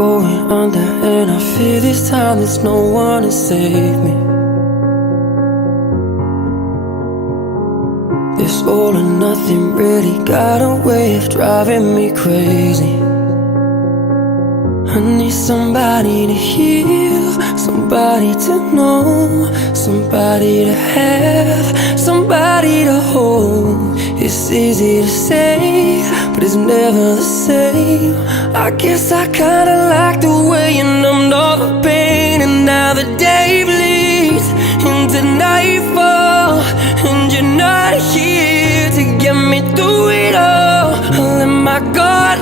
going under, and I fear this time there's no one to save me. This all or nothing really got a way of driving me crazy. I need somebody to heal, somebody to know, somebody to have, somebody to hold. It's easy to say, but it's never the same. I guess I kinda like the way you numbed all the pain, and now the day bleeds into nightfall, and you're not here to get me through it all. I let my guard